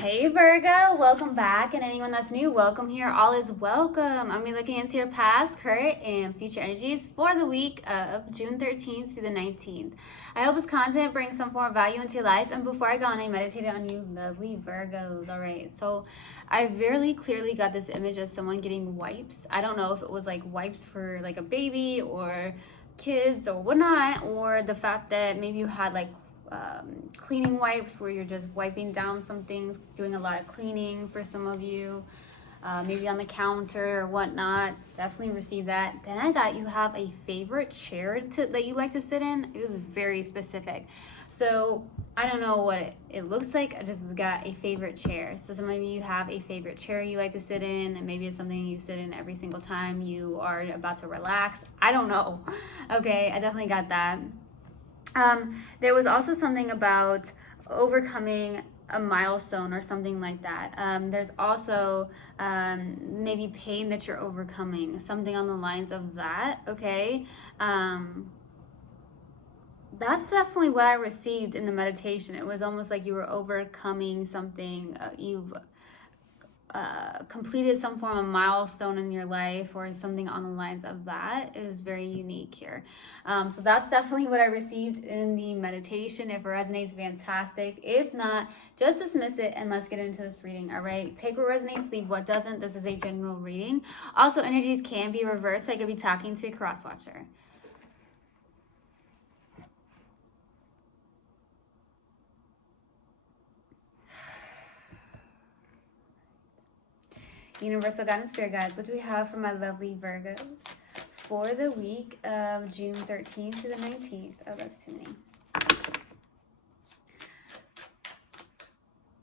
Hey Virgo, welcome back, and anyone that's new, welcome here. All is welcome. I'm gonna be looking into your past, current, and future energies for the week of June 13th through the 19th. I hope this content brings some form of value into your life. And before I go on, I meditated on you lovely Virgos. All right, so I very clearly got this image of someone getting wipes. I don't know if it was like wipes for like a baby or kids or whatnot, or the fact that maybe you had like cleaning wipes where you're just wiping down some things, doing a lot of cleaning for some of you, maybe on the counter or whatnot. Definitely receive that. Then I got you have a favorite chair that you like to sit in. It was very specific. So I don't know what it looks like. I just got a favorite chair. So some of you have a favorite chair you like to sit in, and maybe it's something you sit in every single time you are about to relax. I don't know. Okay, I definitely got that. There was also something about overcoming a milestone or something like that. There's also maybe pain that you're overcoming, something on the lines of that, okay? That's definitely what I received in the meditation. It was almost like you were overcoming something, you've completed some form of milestone in your life or something on the lines of that. Is very unique here. So that's definitely what I received in the meditation. If it resonates, fantastic. If not, just dismiss it and let's get into this reading. All right, take what resonates, leave what doesn't. This is a general reading. Also, energies can be reversed. I could be talking to a cross watcher. Universal Guidance Spirit Guides, what do we have for my lovely Virgos for the week of June 13th to the 19th? Oh, that's too many.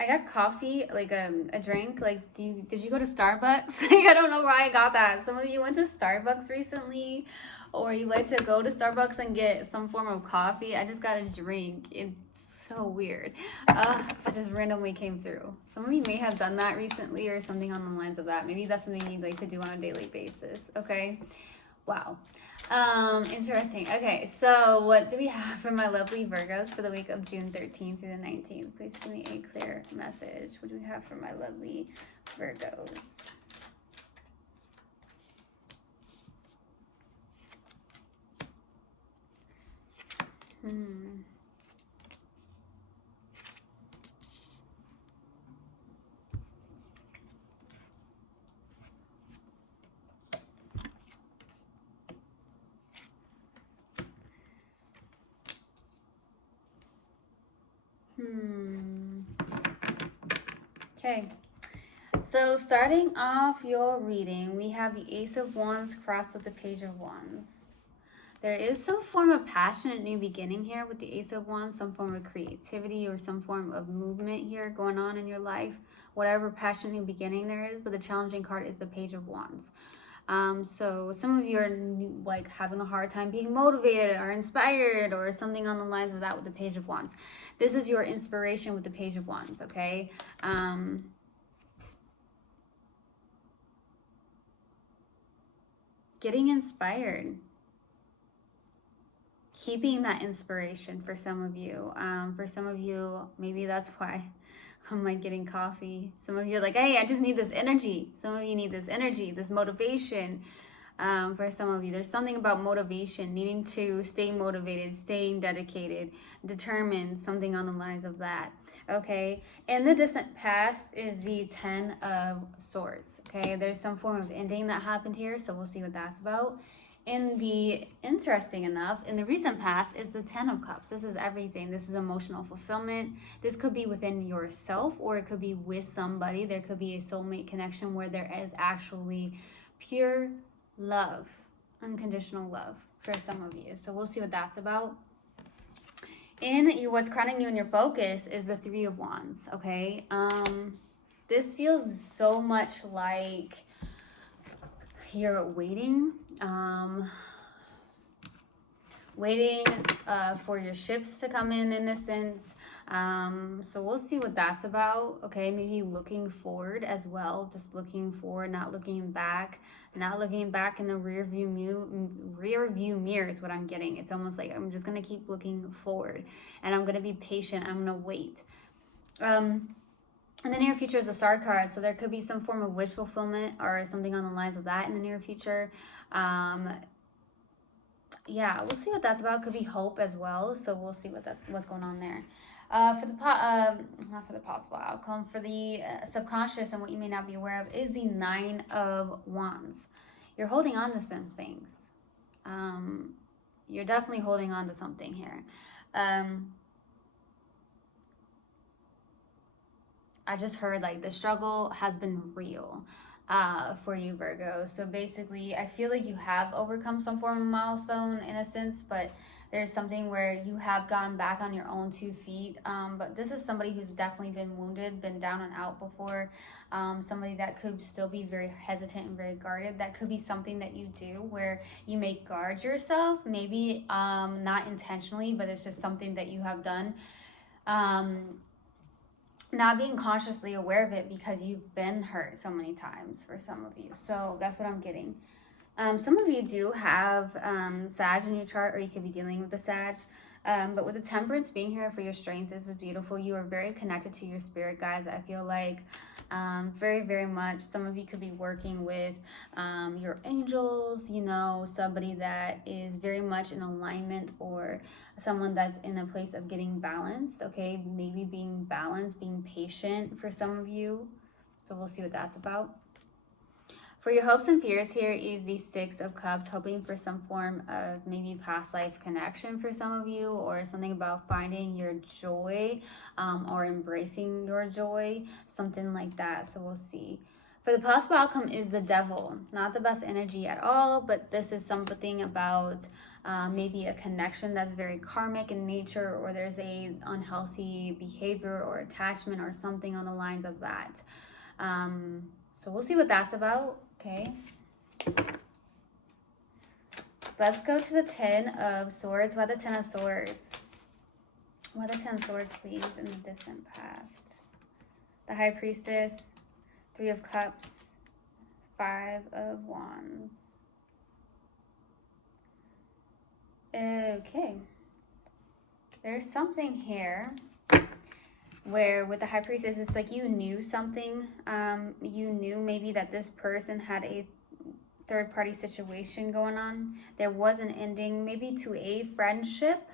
I got coffee, like a drink. Like, did you go to Starbucks? Like, I don't know why I got that. Some of you went to Starbucks recently, or you like to go to Starbucks and get some form of coffee. I just got a drink. It's so weird. It just randomly came through. Some of you may have done that recently or something on the lines of that. Maybe that's something you'd like to do on a daily basis. Okay. Wow. Interesting. Okay, so what do we have for my lovely Virgos for the week of June 13th through the 19th? Please give me a clear message. What do we have for my lovely Virgos? Okay, so starting off your reading, we have the Ace of Wands crossed with the Page of Wands. There is some form of passionate new beginning here with the Ace of Wands, some form of creativity or some form of movement here going on in your life, whatever passionate new beginning there is, but the challenging card is the Page of Wands. So some of you are like having a hard time being motivated or inspired or something on the lines of that with the Page of Wands. This is your inspiration with the Page of Wands, okay? Getting inspired. Keeping that inspiration for some of you. For some of you, maybe that's why I'm like getting coffee. Some of you are like, hey, I just need this energy. Some of you need this energy, this motivation. For some of you, there's something about motivation, needing to stay motivated, staying dedicated, determined, something on the lines of that. Okay, in the distant past is the 10 of Swords. Okay, there's some form of ending that happened here, so we'll see what that's about. In the interesting enough, in the recent past is the 10 of Cups. This is everything. This is emotional fulfillment. This could be within yourself, or it could be with somebody. There could be a soulmate connection where there is actually pure love, unconditional love for some of you. So we'll see what that's about. What's crowning you in your focus is the 3 of Wands. Okay, this feels so much like you're waiting for your ships to come in a sense. So we'll see what that's about. Okay, maybe looking forward as well, just looking forward, not looking back in the rear view mirror is what I'm getting. It's almost like I'm just gonna keep looking forward and I'm gonna be patient. I'm gonna wait. In the near future is the Star card, so there could be some form of wish fulfillment or something on the lines of that in the near future. Yeah, we'll see what that's about. Could be hope as well, so we'll see what's going on there. For the not for the possible outcome, for the subconscious and what you may not be aware of is the Nine of Wands. You're holding on to some things. You're definitely holding on to something here. I just heard like the struggle has been real for you, Virgo. So basically, I feel like you have overcome some form of milestone in a sense, but there's something where you have gone back on your own 2 feet. But this is somebody who's definitely been wounded, been down and out before. Somebody that could still be very hesitant and very guarded. That could be something that you do where you may guard yourself, maybe not intentionally, but it's just something that you have done. Not being consciously aware of it because you've been hurt so many times for some of you. So that's what I'm getting. Some of you do have Sag in your chart, or you could be dealing with the Sag. But with the Temperance being here for your strength, this is beautiful. You are very connected to your spirit, guys. I feel like very, very much. Some of you could be working with your angels, you know, somebody that is very much in alignment, or someone that's in a place of getting balanced, okay? Maybe being balanced, being patient for some of you. So we'll see what that's about. For your hopes and fears, here is the Six of Cups, hoping for some form of maybe past life connection for some of you, or something about finding your joy or embracing your joy, something like that. So we'll see. For the possible outcome is the Devil. Not the best energy at all, but this is something about maybe a connection that's very karmic in nature, or there's a unhealthy behavior or attachment or something on the lines of that. So we'll see what that's about. Okay. Let's go to the Ten of Swords. Why the Ten of Swords? Why the Ten of Swords, please, in the distant past? The High Priestess, Three of Cups, Five of Wands. Okay. There's something here where with the High Priestess, it's like you knew something. You knew maybe that this person had a third-party situation going on. There was an ending maybe to a friendship,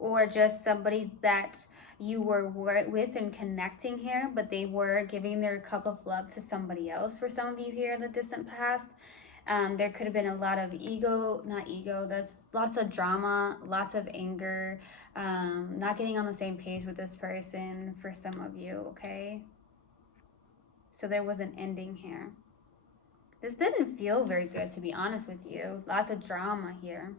or just somebody that you were with and connecting here, but they were giving their cup of love to somebody else for some of you here in the distant past. There could have been a lot of there's lots of drama, lots of anger, not getting on the same page with this person for some of you, okay? So there was an ending here. This didn't feel very good, to be honest with you. Lots of drama here.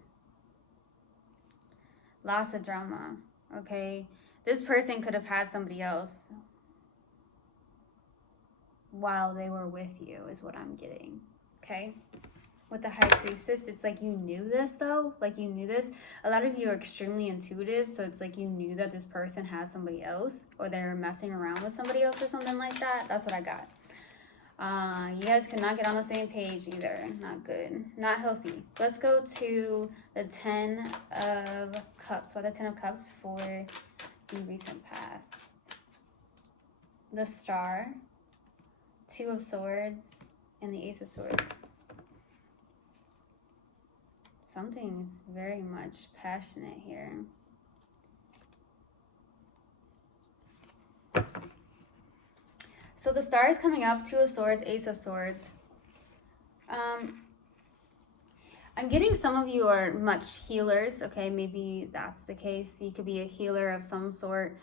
Lots of drama, okay? This person could have had somebody else while they were with you, is what I'm getting, okay? With the High Priestess, it's like you knew this, though. Like you knew this. A lot of you are extremely intuitive, so it's like you knew that this person has somebody else, or they're messing around with somebody else or something like that. That's what I got. You guys could not get on the same page either. Not good. Not healthy. Let's go to the Ten of Cups. Why the Ten of Cups for the recent past? The Star, Two of Swords, and the Ace of Swords. Something's very much passionate here. So the Star is coming up, Two of Swords, Ace of Swords. I'm getting some of you are much healers, okay? Maybe that's the case. You could be a healer of some sort.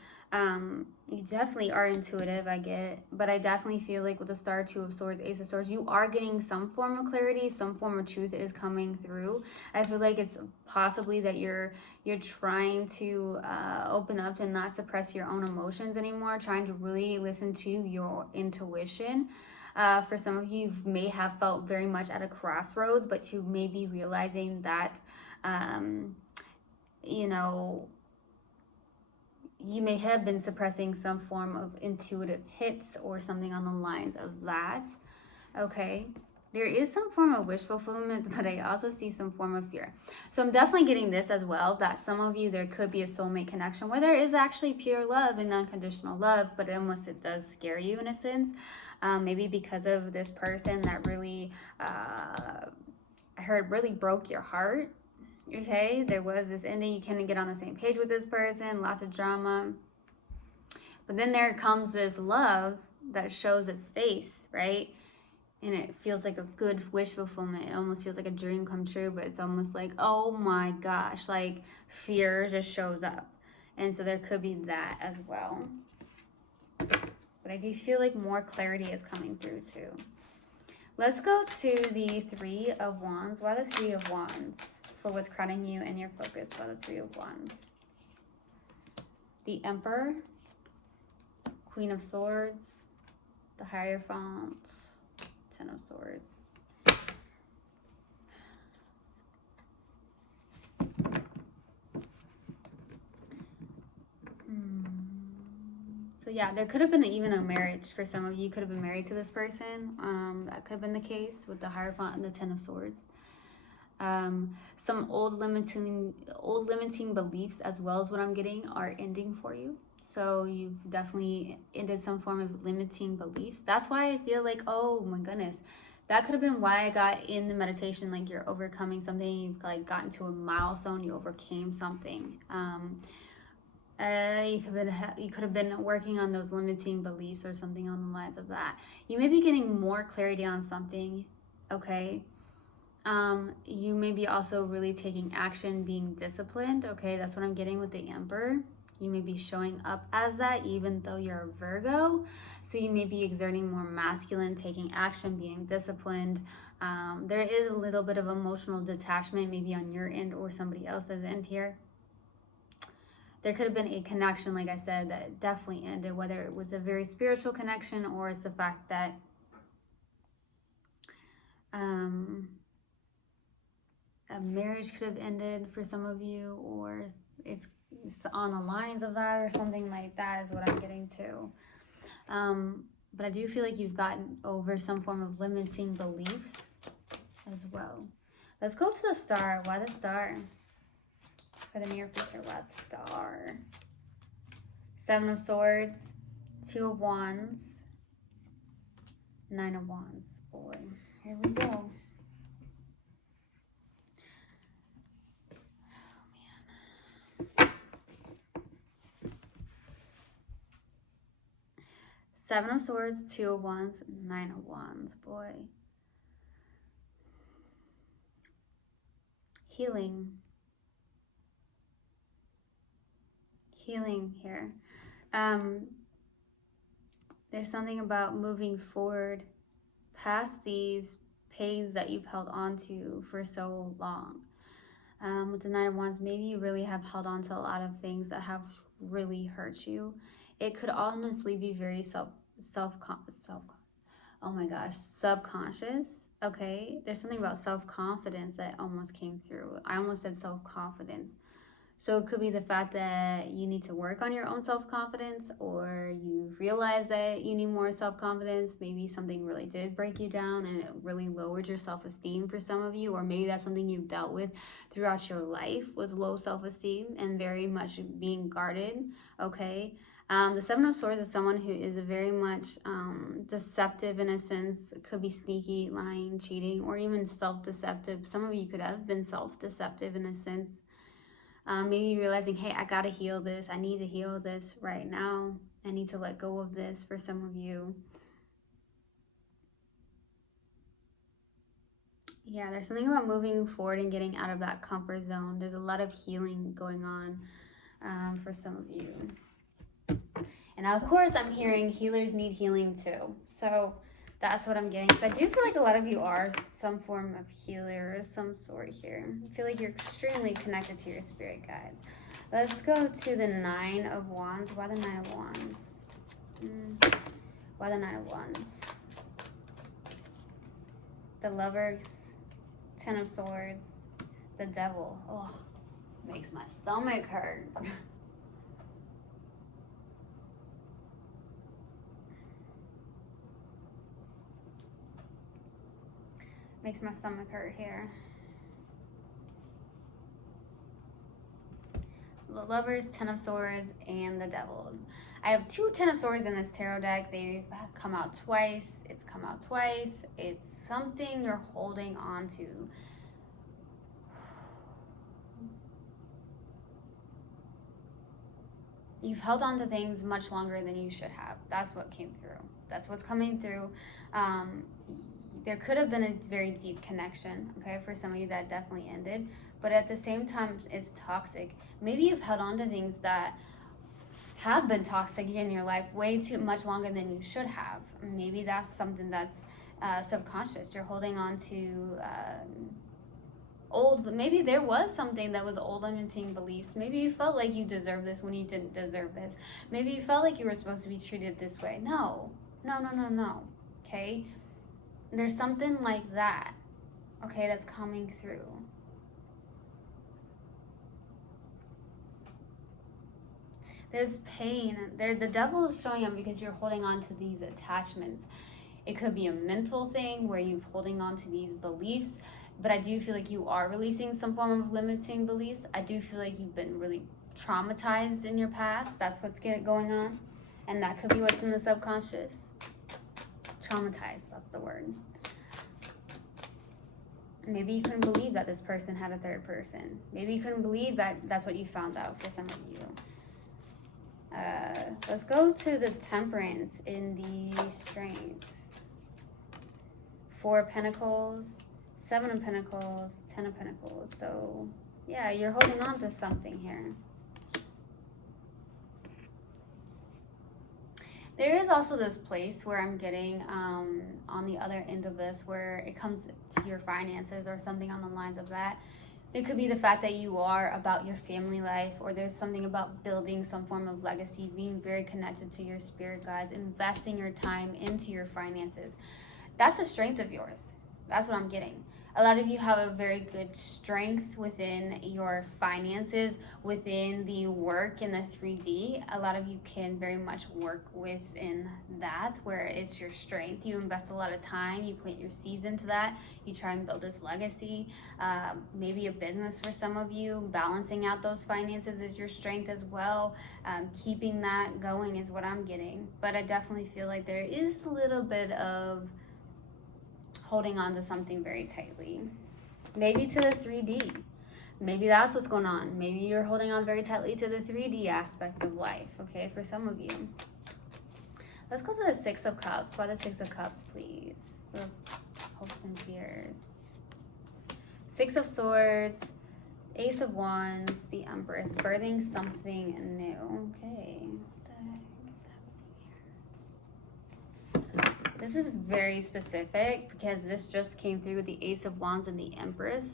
You definitely are intuitive, I get. But I definitely feel like with the Star, Two of Swords, Ace of Swords, you are getting some form of clarity, some form of truth is coming through. I feel like it's possibly that you're trying to open up and not suppress your own emotions anymore, trying to really listen to your intuition. For some of you, you may have felt very much at a crossroads, but you may be realizing that, you know, you may have been suppressing some form of intuitive hits or something on the lines of that. Okay. There is some form of wish fulfillment, but I also see some form of fear. So I'm definitely getting this as well, that some of you, there could be a soulmate connection where there is actually pure love and unconditional love, but it does scare you in a sense. Maybe because of this person that really, I heard, really broke your heart. Okay, there was this ending, you couldn't get on the same page with this person, lots of drama. But then there comes this love that shows its face, right? And it feels like a good wish fulfillment. It almost feels like a dream come true, but it's almost like, oh my gosh, like fear just shows up. And so there could be that as well. But I do feel like more clarity is coming through too. Let's go to the Three of Wands. Why the Three of Wands? For what's crowding you and your focus. Why the Three of Wands? The Emperor, Queen of Swords, the Hierophant, Ten of Swords. So yeah, there could have been even a marriage for some of you. Could have been married to this person. That could have been the case with the Hierophant and the Ten of Swords. Some old limiting beliefs as well as what I'm getting are ending for you. So you've definitely ended some form of limiting beliefs. That's why I feel like, oh my goodness, that could have been why I got in the meditation, like you're overcoming something, you've like gotten to a milestone, you overcame something. You could have been working on those limiting beliefs or something on the lines of that. You may be getting more clarity on something, okay? You may be also really taking action, being disciplined, okay? That's what I'm getting with the Emperor. You may be showing up as that even though you're a Virgo. So you may be exerting more masculine, taking action, being disciplined. There is a little bit of emotional detachment maybe on your end or somebody else's end here. There could have been a connection, like I said, that definitely ended, whether it was a very spiritual connection or it's the fact that a marriage could have ended for some of you, or it's on the lines of that or something like that is what I'm getting to. But I do feel like you've gotten over some form of limiting beliefs as well. Let's go to the Star. Why the Star? For the near future, why the Star? Seven of Swords, Two of Wands, Nine of Wands. Boy, here we go. Seven of Swords, Two of Wands, Nine of Wands. Boy. Healing. Healing here. There's something about moving forward past these pains that you've held on to for so long. With the Nine of Wands, maybe you really have held on to a lot of things that have really hurt you. It could honestly be very subconscious. Okay, there's something about self-confidence that almost came through. I almost said self-confidence. So it could be the fact that you need to work on your own self-confidence, or you realize that you need more self-confidence. Maybe something really did break you down and it really lowered your self-esteem for some of you, or maybe that's something you've dealt with throughout your life, was low self-esteem and very much being guarded, okay? The Seven of Swords is someone who is very much deceptive in a sense. It could be sneaky, lying, cheating, or even self-deceptive. Some of you could have been self-deceptive in a sense. Maybe realizing, hey, I gotta heal this. I need to heal this right now. I need to let go of this for some of you. Yeah, there's something about moving forward and getting out of that comfort zone. There's a lot of healing going on for some of you. And of course, I'm hearing healers need healing too. So that's what I'm getting. Because I do feel like a lot of you are some form of healer of some sort here. I feel like you're extremely connected to your spirit guides. Let's go to the Nine of Wands. Why the Nine of Wands? Why the Nine of Wands? The Lovers, Ten of Swords, the Devil. Oh, makes my stomach hurt. Makes my stomach hurt here. The Lovers, Ten of Swords, and the Devil. I have 2 Ten of Swords in this tarot deck. They've come out twice. It's come out twice. It's something you're holding on to. You've held on to things much longer than you should have. That's what came through. That's what's coming through. There could have been a very deep connection, okay, for some of you that definitely ended. But at the same time, it's toxic. Maybe you've held on to things that have been toxic in your life way too much longer than you should have. Maybe that's something that's subconscious. You're holding on to old, maybe there was something that was old limiting beliefs. Maybe you felt like you deserved this when you didn't deserve this. Maybe you felt like you were supposed to be treated this way. No, okay? There's something like that, okay, that's coming through. There's pain. The devil is showing up because you're holding on to these attachments. It could be a mental thing where you're holding on to these beliefs, but I do feel like you are releasing some form of limiting beliefs. I do feel like you've been really traumatized in your past. That's what's going on. And that could be what's in the subconscious. Traumatized, that's the word. Maybe you couldn't believe that this person had a third person. Maybe you couldn't believe that that's what you found out for some of you. Let's go to the Temperance in the Strength. 4 of Pentacles, 7 of Pentacles, 10 of Pentacles. So, yeah, you're holding on to something here. There is also this place where I'm getting on the other end of this where it comes to your finances or something on the lines of that. It could be the fact that you are about your family life, or there's something about building some form of legacy, being very connected to your spirit guides, investing your time into your finances. That's a strength of yours. That's what I'm getting. A lot of you have a very good strength within your finances, within the work in the 3D. A lot of you can very much work within that, where it's your strength. You invest a lot of time, you plant your seeds into that, you try and build this legacy. Maybe a business for some of you, balancing out those finances is your strength as well. Keeping that going is what I'm getting. But I definitely feel like there is a little bit of holding on to something very tightly. Maybe to the 3D. Maybe that's what's going on. Maybe you're holding on very tightly to the 3D aspect of life, okay, for some of you. Let's go to the 6 of Cups. Why the 6 of Cups, please? For hopes and fears. 6 of Swords, Ace of Wands, the Empress. Birthing something new. Okay. This is very specific because this just came through with the Ace of Wands and the Empress.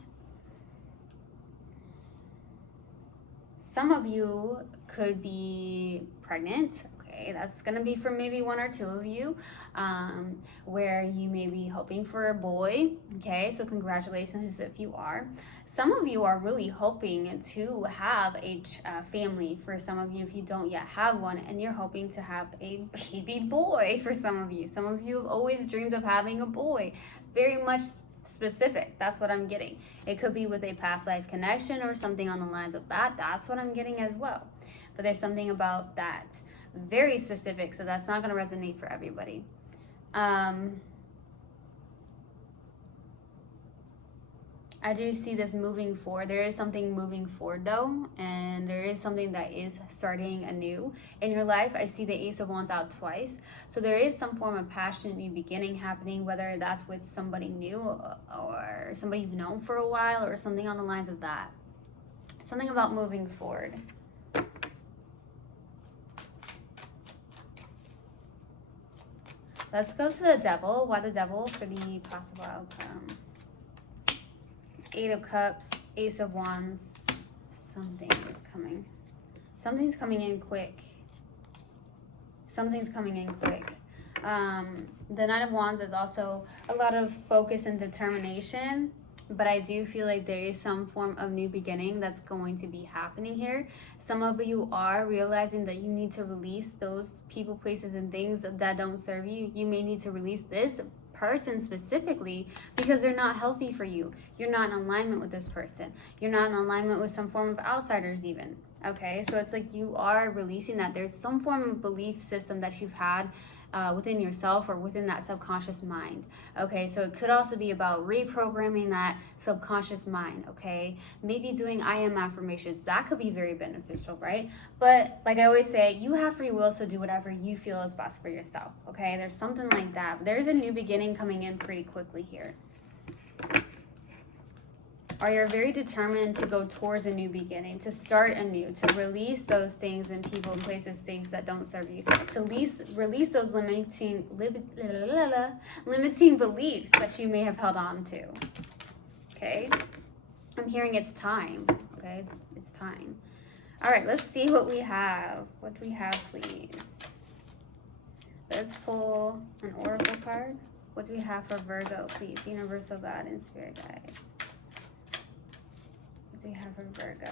Some of you could be pregnant. Okay, that's going to be for maybe 1 or 2 of you, where you may be hoping for a boy. Okay, so congratulations if you are. Some of you are really hoping to have a family. For some of you, if you don't yet have one, and you're hoping to have a baby boy for some of you. Some of you have always dreamed of having a boy. Very much specific. That's what I'm getting. It could be with a past life connection or something on the lines of that. That's what I'm getting as well. But there's something about that. Very specific, so that's not going to resonate for everybody. I do see this moving forward. There is something moving forward though, and there is something that is starting anew in your life. I see the Ace of Wands out twice. So there is some form of passionate new beginning happening, whether that's with somebody new or somebody you've known for a while or something on the lines of that. Something about moving forward. Let's go to the Devil. Why the Devil for the possible outcome? 8 of Cups, Ace of Wands. Something is coming. Something's coming in quick. Something's coming in quick. The Knight of Wands is also a lot of focus and determination, but I do feel like there is some form of new beginning that's going to be happening here. Some of you are realizing that you need to release those people, places, and things that don't serve you. You may need to release this, person specifically because they're not healthy for you. You're not in alignment with this person. You're not in alignment with some form of outsiders even. Okay, so it's like you are releasing that. There's some form of belief system that you've had within yourself or within that subconscious mind. Okay, so it could also be about reprogramming that subconscious mind. Okay, maybe doing I am affirmations. That could be very beneficial, right? But like I always say, you have free will, so do whatever you feel is best for yourself. Okay, there's something like that. But there's a new beginning coming in pretty quickly here. Or you're very determined to go towards a new beginning, to start anew, to release those things and people and places, things that don't serve you, to release those limiting beliefs that you may have held on to. Okay? I'm hearing it's time. Okay? It's time. All right, let's see what we have. What do we have, please? Let's pull an oracle card. What do we have for Virgo, please? Universal God and Spirit Guides. What do we have for Virgo?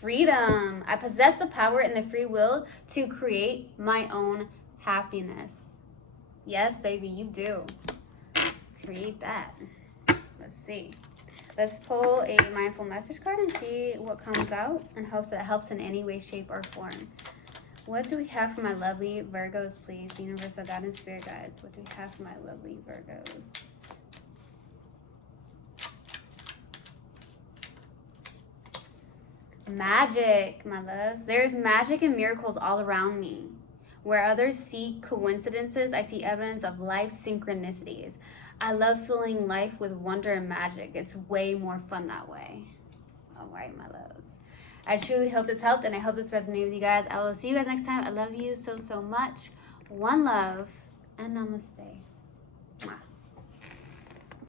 Freedom. I possess the power and the free will to create my own happiness. Yes, baby, you do. Create that. Let's see. Let's pull a mindful message card and see what comes out in hopes that it helps in any way, shape, or form. What do we have for my lovely Virgos, please? Universal God and Spirit Guides. What do we have for my lovely Virgos? Magic, my loves. There's magic and miracles all around me. Where others see coincidences, I see evidence of life synchronicities. I love filling life with wonder and magic. It's way more fun that way. All right, my loves. I truly hope this helped, and I hope this resonated with you guys. I will see you guys next time. I love you so, so much. One love, and namaste.